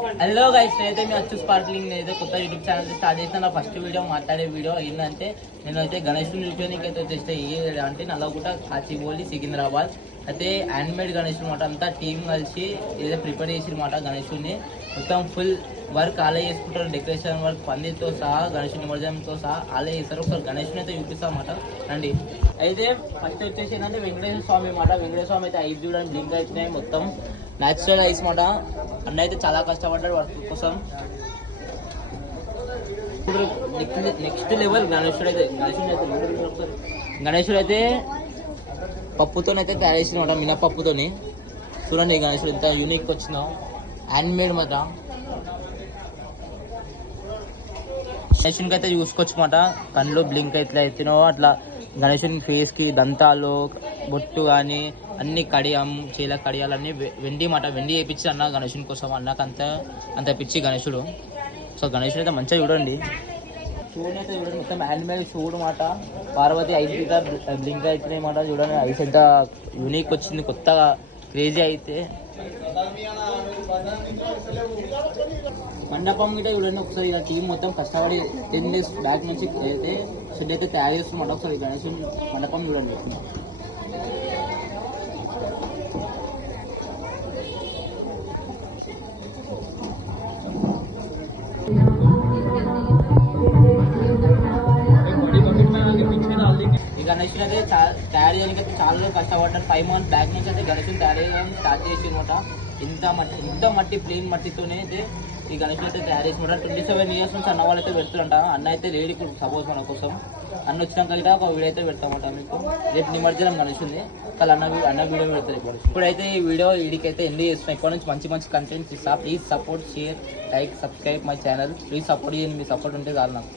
Hello guys, నేనైతే మీ అచ్చు sparkling నేనైతే కొత్త యూట్యూబ్ ఛానల్ స్టార్ట్ చేసిన. నా ఫస్ట్ వీడియో మాట్లాడే వీడియో ఏంటంటే, నేనైతే గణేష్ నిల్చోనికి అయితే వచ్చేస్తే అంటే నల్లగుట్ట కాచిబోలి సికింద్రాబాద్ అయితే హ్యాండ్మేడ్ గణేష్ అనమాట. అంతా టీం కలిసి ఏదో ప్రిపేర్ చేసినమాట. గణేషుని మొత్తం ఫుల్ వర్క్ ఆలే చేసుకుంటారు. డెకరేషన్ వర్క్ పందితో సహా గణేష్ నిమజ్జనంతో సహా ఆలే చేస్తారు. ఒకసారి గణేష్ని అయితే చూపిస్తాం అన్నమాట. రండి. అయితే ఫస్ట్ వచ్చేసి ఏంటంటే వెంకటేశ్వర స్వామి అన్నమాట. వెంకటేశ్వర స్వామి అయితే ఐదు చూడండి బ్లింక్ అవుతున్నాయి. మొత్తం న్యాచురల్ ఐస్ మాట. అన్న అయితే చాలా కష్టపడ్డాడు వర్క్ కోసం. ఇప్పుడు నెక్స్ట్ లెవెల్ గణేశుడు అయితే పప్పుతోనైతే తయారు చేసిన మినపప్పుతోని. చూడండి గణేశుడు ఎంత యూనిక్ వచ్చిందో. హ్యాండ్మేడ్ మాట. గణేశునికి అయితే చూసుకోవచ్చు మాట. కళ్ళు బ్లింక్ అయితే అవుతున్నావు అట్లా. గణేశుని ఫేస్కి దంతాలు బొట్టు కానీ అన్ని కడియం చీల కడియాలు అన్నీ వెండి మాట. వెండి వేయించి అన్న గణేశుని కోసం. అన్నకు అంత పిచ్చి గణేశుడు. సో గణేశుడు అయితే మంచిగా చూడండి. షూని అయితే చూడండి మొత్తం హ్యాండ్మేడ్ షూడ్ మాట. పార్వతి ఐస్ బ్లింక్ అవుతున్నాయి మాట. చూడండి ఐస్ ఎంత యూనిక్ వచ్చింది కొత్తగా క్రేజీ అయితే. మండపం గిట్ట చూడండి ఒకసారి. ఇలా టీం మొత్తం కష్టపడి 10 days బ్యాక్ నుంచి అయితే షెడ్ అయితే తయారు చేస్తున్నమాట. ఒకసారి గణేశుని మండపం చూడండి. ఈ గణేశుని అయితే తయారు చేయడానికి అయితే చాలా కష్టపడ్డారు. 5 months బ్యాక్ నుంచి అయితే గణేశుని తయారు చేయడానికి స్టార్ట్ చేసి అనమాట. ఇంత మట్టి ప్లెయిన్ మట్టితోనే అయితే ఈ గణేశుని అయితే తయారు చేసి 27 years నుంచి అన్న వాళ్ళు అయితే పెడుతుంట. అన్న అయితే లేడీ ఇప్పుడు సపోజ్ మన కోసం. అన్న వచ్చినాక అయితే ఒక వీడియో అయితే పెడతామంట మీకు. రేపు నిమజ్జనం గణేశుని కానీ అన్న వీడియో పెడతారు. ఇప్పుడైతే ఈ వీడియో వీడికైతే ఎండ్ చేస్తున్నాం. ఇప్పటి నుంచి మంచి కంటెంట్స్ ఇస్తా. Please support, share, like, subscribe my channel. Please support చేయండి. మీ సపోర్ట్ ఉంటే చాలు నాకు.